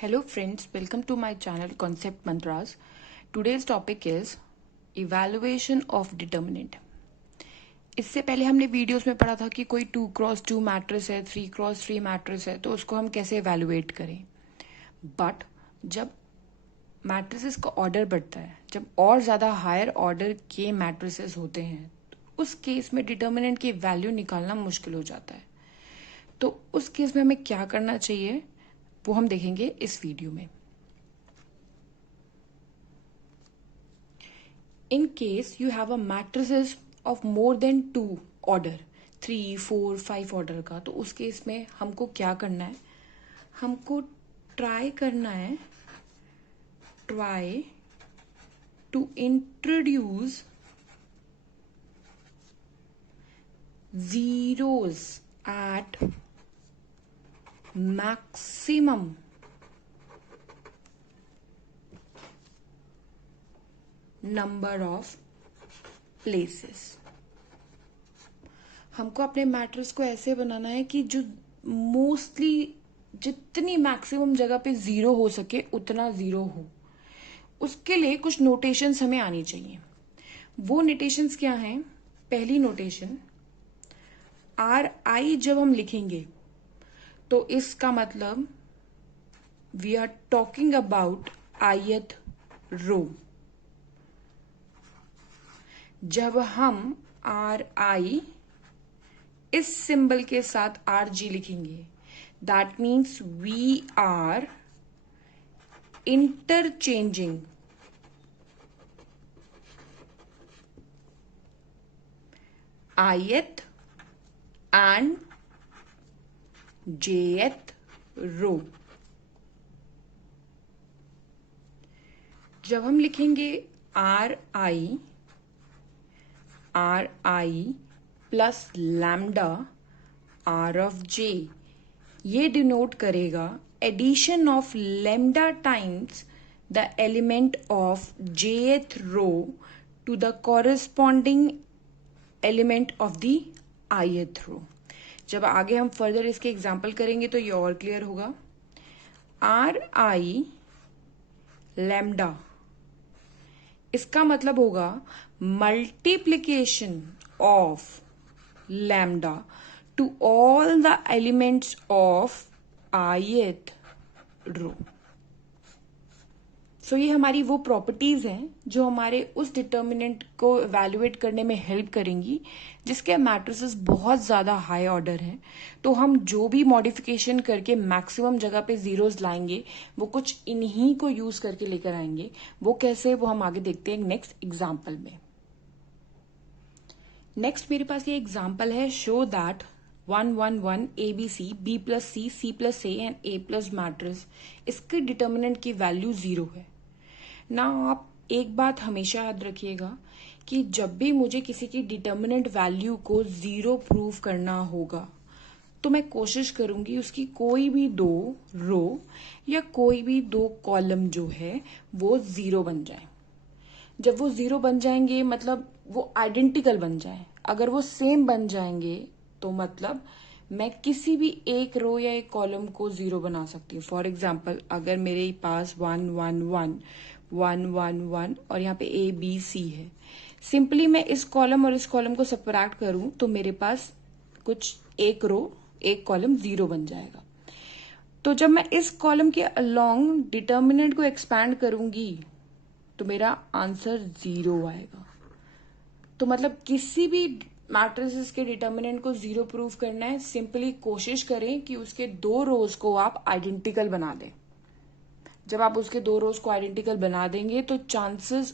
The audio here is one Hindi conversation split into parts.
Hello friends, welcome to my channel Concept Mantras. Today's topic is evaluation of determinant. इससे पहले हमने वीडियोस में पढ़ा था कि कोई 2x2 मैट्रिक्स है, 3x3 मैट्रिक्स है, तो उसको हम कैसे एवेलुएट करें. बट जब मैट्रिसेस का ऑर्डर बढ़ता है, जब और ज़्यादा हायर ऑर्डर के मैट्रिसेस होते हैं, तो उस केस में डिटर्मिनेंट की वैल्यू निकालना मुश्किल हो जाता है. तो उस केस में हमें क्या करना चाहिए वो हम देखेंगे इस वीडियो में. In case you have a matrices of more than 2 order, 3, 4, 5 order का, तो उस केस में हमको क्या करना है, हमको ट्राई करना है, try to introduce zeros at maximum number of places. हमको अपने मैट्रिक्स को ऐसे बनाना है कि जो मोस्टली जितनी मैक्सिमम जगह पे जीरो हो सके उतना जीरो हो. उसके लिए कुछ नोटेशंस हमें आनी चाहिए. वो नोटेशंस क्या हैं? पहली नोटेशन, आर आई जब हम लिखेंगे तो इसका मतलब we are talking about ith row. जब हम आर आई इस सिंबल के साथ आर जी लिखेंगे, that means we are interchanging ith and jth row. जब हम लिखेंगे R I plus lambda R of J, ये डिनोट करेगा addition of lambda times the element of jth row to the corresponding element of the ith row. जब आगे हम फर्दर इसके एग्जाम्पल करेंगे तो ये और क्लियर होगा. आर आई लैम्डा, इसका मतलब होगा multiplication of lambda two all the elements of ith रो. सो ये हमारी वो प्रॉपर्टीज हैं जो हमारे उस डिटर्मिनेंट को एवेलुएट करने में हेल्प करेंगी जिसके मैट्रिसेस बहुत ज़्यादा हाई ऑर्डर हैं. तो हम जो भी मॉडिफिकेशन करके मैक्सिमम जगह पे जीरोस लाएंगे वो कुछ इन्हीं को यूज करके लेकर आएंगे. वो कैसे, वो हम आगे देखते हैं नेक्स्ट एग्जाम्पल में. नेक्स्ट मेरे पास ये एग्जाम्पल है, show that 1 1 1 ABC, B plus C plus A and A plus matrix, इसके डिटर्मिनेंट की वैल्यू 0 है ना. आप एक बात हमेशा याद रखिएगा कि जब भी मुझे किसी की डिटर्मिनेंट वैल्यू को 0 प्रूव करना होगा तो मैं कोशिश करूंगी उसकी कोई भी 2 रो या कोई भी 2 कॉलम जो है वो 0 बन जाए. जब वो 0 बन जाएंगे मतलब वो आइडेंटिकल बन जाए. अगर वो सेम बन जाएंगे तो मतलब मैं किसी भी एक रो या एक कॉलम को 0 बना सकती हूँ. फॉर एग्जाम्पल, अगर मेरे पास 1 1 1 1 1 1 और यहाँ पे ABC है, सिंपली मैं इस कॉलम और इस कॉलम को सबट्रैक्ट करूं तो मेरे पास कुछ एक रो एक कॉलम 0 बन जाएगा. तो जब मैं इस कॉलम के अलोंग डिटर्मिनेंट को एक्सपैंड करूंगी तो मेरा आंसर 0 आएगा. तो मतलब किसी भी मैट्रिसेस के डिटर्मिनेंट को 0 प्रूव करना है, सिंपली कोशिश करें कि उसके 2 रोज को आप आइडेंटिकल बना दें. जब आप उसके 2 रोज को आइडेंटिकल बना देंगे तो चांसेस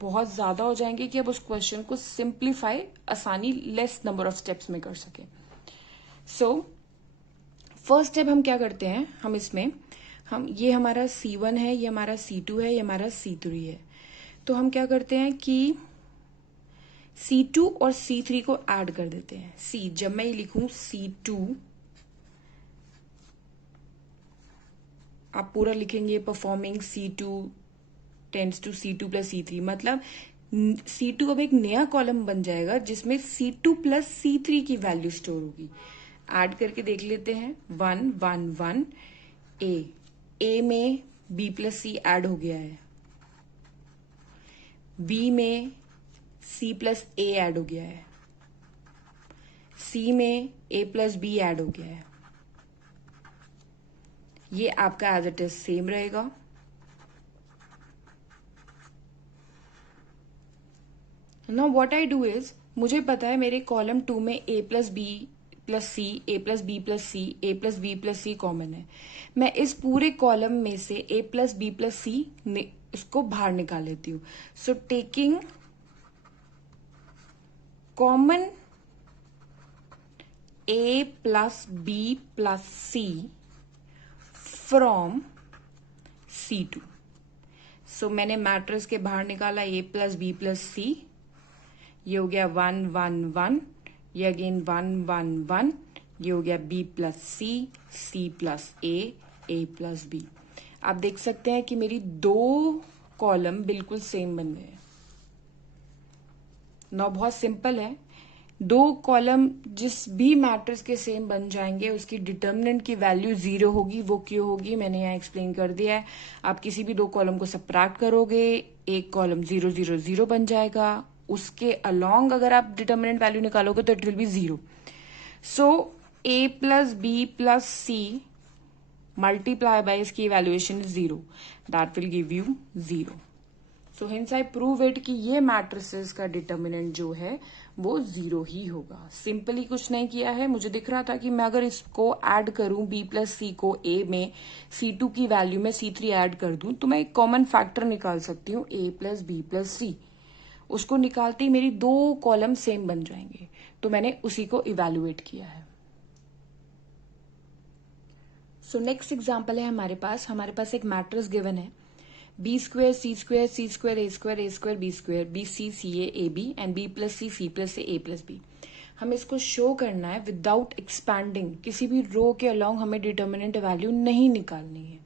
बहुत ज्यादा हो जाएंगे कि आप उस क्वेश्चन को सिंप्लीफाई आसानी लेस नंबर ऑफ स्टेप्स में कर सके. सो फर्स्ट स्टेप हम क्या करते हैं, हम इसमें ये हमारा C1 है, ये हमारा C2 है, ये हमारा C3 है. तो हम क्या करते हैं कि C2 और C3 को ऐड कर देते हैं. जब मैं ये लिखूं C2, आप पूरा लिखेंगे performing C2 tends to C2 plus C3, मतलब C2 अब एक नया कॉलम बन जाएगा जिसमें C2 प्लस C3 की वैल्यू स्टोर होगी. ऐड करके देख लेते हैं. 1 1 1 A ए में बी प्लस सी ऐड हो गया है, बी में सी प्लस ए ऐड हो गया है, सी में ए प्लस बी ऐड हो गया है। ये आपका एज इट इज सेम रहेगा। Now what I do is, मुझे पता है मेरे कॉलम 2 में A plus B plus C, A plus B plus C, A plus B plus C common है। मैं इस पूरे कॉलम में से A plus B plus C इसको बाहर निकाल लेती हूँ। So taking common A plus B plus C from C2। So मैंने मैट्रिक्स के बाहर निकाला ए प्लस बी प्लस सी, ये हो गया 1 1 1, ये अगेन 1 1 1, ये हो गया B plus C, C plus A plus B. आप देख सकते हैं कि मेरी दो कॉलम बिल्कुल सेम बन गए। नौ बहुत सिंपल है, दो कॉलम जिस भी मैट्रिक्स के सेम बन जाएंगे उसकी डिटर्मिनेंट की वैल्यू 0 होगी। वो क्यों होगी मैंने यहाँ एक्सप्लेन कर दिया है। आप किसी भी दो कॉलम को सबट्रैक्ट करोगे, एक कॉलम 0 0 0 बन जाएगा, उसके अलोंग अगर आप डिटर्मिनेंट वैल्यू निकालोगे तो it will be 0। So A plus B plus C multiply by इसकी evaluation is 0, that will give you 0। So hence I prove it कि ये मैट्रिसेस का डिटर्मिनेंट जो है वो 0 ही होगा। सिंपली कुछ नहीं किया है, मुझे दिख रहा था कि मैं अगर इसको ऐड करूं b प्लस सी को a में C2 की वैल्यू में C3 ऐड कर दूं तो मैं एक कॉमन फैक्टर निकाल सकती हूँ a प्लस बी प्लस सी। उसको निकालते ही मेरी दो कॉलम सेम बन जाएंगे, तो मैंने उसी को इवेल्युएट किया है। सो नेक्स्ट एग्जाम्पल है हमारे पास एक मैट्रिक्स गिवन है B square C square C square A square A square B square B C C A B and B plus C plus A plus B. हमें इसको शो करना है विदाउट एक्सपैंडिंग, किसी भी रो के अलोंग हमें डिटर्मिनेंट वैल्यू नहीं निकालनी है,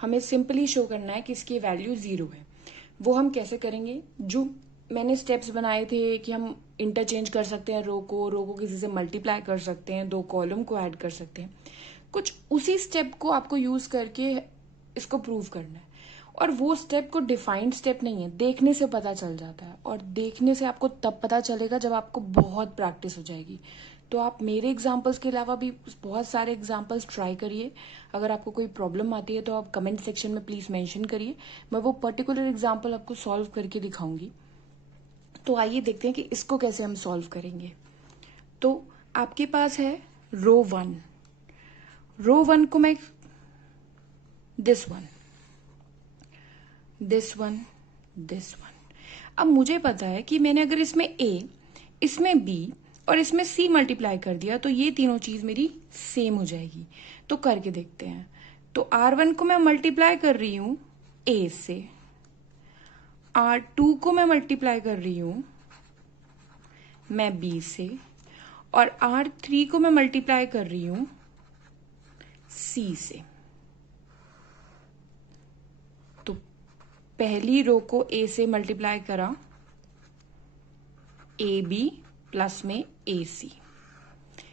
हमें सिंपली शो करना है कि इसकी वैल्यू 0 है। वो हम कैसे करेंगे, जो मैंने स्टेप्स बनाए थे कि हम इंटरचेंज कर सकते हैं रो को किसी से मल्टीप्लाई कर सकते हैं, दो कॉलम को ऐड कर सकते हैं, कुछ उसी स्टेप को आपको यूज करके इसको प्रूव करना है। और वो स्टेप को डिफाइंड स्टेप नहीं है, देखने से पता चल जाता है, और देखने से आपको तब पता चलेगा जब आपको बहुत प्रैक्टिस हो जाएगी। तो आप मेरे एग्जाम्पल्स के अलावा भी बहुत सारे एग्जाम्पल्स ट्राई करिए। अगर आपको कोई प्रॉब्लम आती है तो आप कमेंट सेक्शन में प्लीज मेंशन करिए, मैं वो पर्टिकुलर एग्जाम्पल आपको सॉल्व करके दिखाऊंगी। तो आइए देखते हैं कि इसको कैसे हम सॉल्व करेंगे। तो आपके पास है रो 1, रो 1 को मैं this one this one this one, अब मुझे पता है कि मैंने अगर इसमें a, इसमें b और इसमें c मल्टीप्लाई कर दिया तो ये तीनों चीज मेरी सेम हो जाएगी। तो करके देखते हैं। तो R1 को मैं मल्टीप्लाई कर रही हूं a से, R2 को मैं मल्टीप्लाई कर रही हूं मैं b से, और R3 को मैं मल्टीप्लाई कर रही हूं c से। तो पहली रो को a से मल्टीप्लाई करा, ए बी प्लस में ए सी,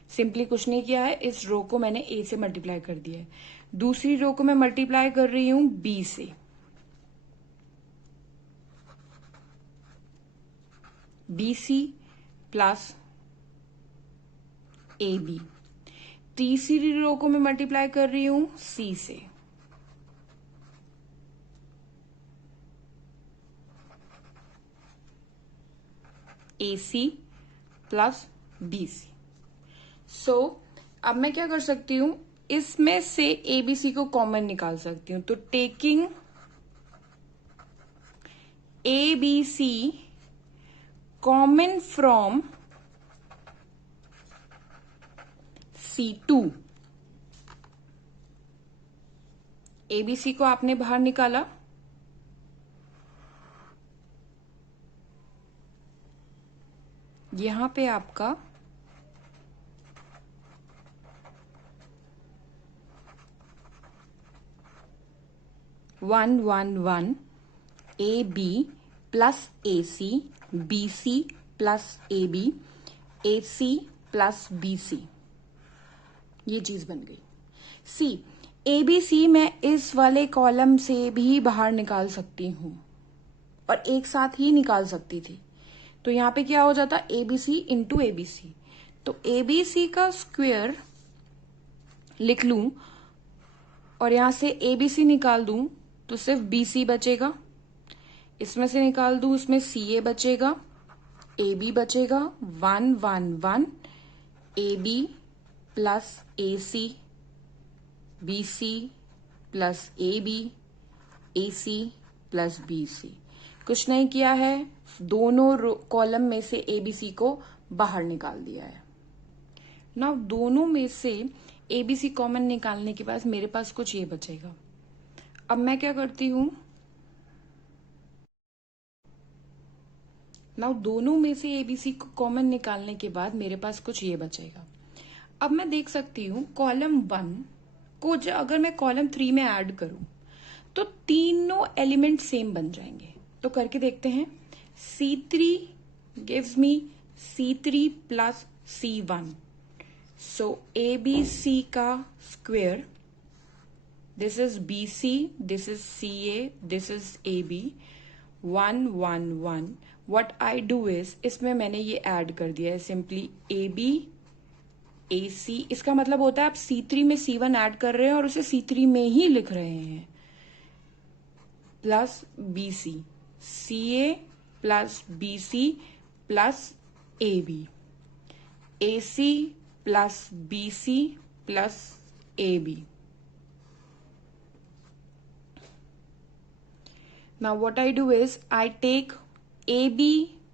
सिंपली कुछ नहीं किया है, इस रो को मैंने a से मल्टीप्लाई कर दिया है। दूसरी रो को मैं मल्टीप्लाई कर रही हूं b से, B C plus A B. तीसरी रो को मैं मल्टीप्लाई कर रही हूं c से, ए सी प्लस बी सी। सो अब मैं क्या कर सकती हूं, इसमें से ए बी सी को कॉमन निकाल सकती हूं। तो taking A B C common from C2, A B C को आपने बाहर निकाला, यहां पे आपका one one one A B plus A C, B C plus A B, A C plus B C, ये चीज बन गई। सी ABC मैं इस वाले कॉलम से भी बाहर निकाल सकती हूं और एक साथ ही निकाल सकती थी। तो यहाँ पे क्या हो जाता, ABC इंटू ABC। तो ABC का स्क्वायर लिख लूं और यहां से ABC निकाल दूं तो सिर्फ BC बचेगा, इसमें से निकाल दूं इसमें CA बचेगा, AB बचेगा, 1 1 1 AB plus AC, BC plus AB, AC plus BC। कुछ नहीं किया है, दोनों कॉलम में से ABC को बाहर निकाल दिया है। ना दोनों में से ABC कॉमन निकालने के बाद मेरे पास कुछ ये बचेगा। अब मैं क्या करती हूं, ना दोनों में से ABC को कॉमन निकालने के बाद मेरे पास कुछ ये बचेगा। अब मैं देख सकती हूं कॉलम 1 को अगर मैं कॉलम 3 में ऐड करूं तो तीनों एलिमेंट सेम बन जाएंगे। तो करके देखते हैं। C3 gives me C3 plus C1। सो ABC का square, this is BC, this is CA, this is AB, 1 1 1। What I do is, इसमें मैंने ये ऐड कर दिया है सिंपली AB AC। इसका मतलब होता है आप C3 में C1 ऐड कर रहे हैं और उसे C3 में ही लिख रहे हैं, plus BC, CA plus BC plus AB, AC plus BC plus AB। Now what I do is I take AB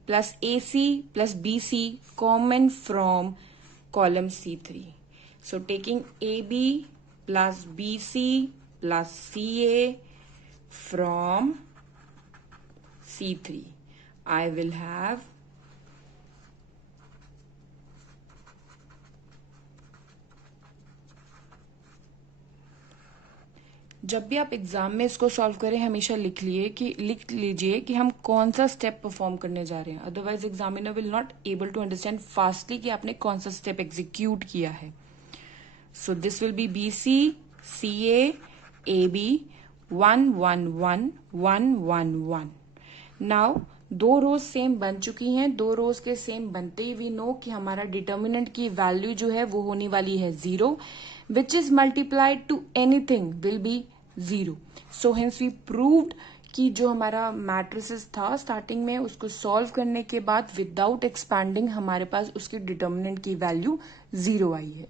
plus AC plus BC common from column C3. So taking AB plus BC plus CA from C3, I will have जब भी आप एग्जाम में इसको सॉल्व करें हमेशा लिख लीजिए कि हम कौन सा स्टेप परफॉर्म करने जा रहे हैं, otherwise examiner will not able to understand fastly कि आपने कौन सा स्टेप एग्जीक्यूट किया है। So this will be BC CA AB 1 1 1 1 1 1। Now दो रोज सेम बन चुकी हैं, दो रोज के सेम बनते ही वी नो कि हमारा डिटर्मिनेंट की वैल्यू जो है वो होने वाली है 0, which is multiplied to anything will be 0। So hence we proved कि जो हमारा मैट्रिसेस था स्टार्टिंग में उसको सॉल्व करने के बाद विदाउट एक्सपैंडिंग हमारे पास उसकी डिटर्मिनेंट की वैल्यू 0 आई है।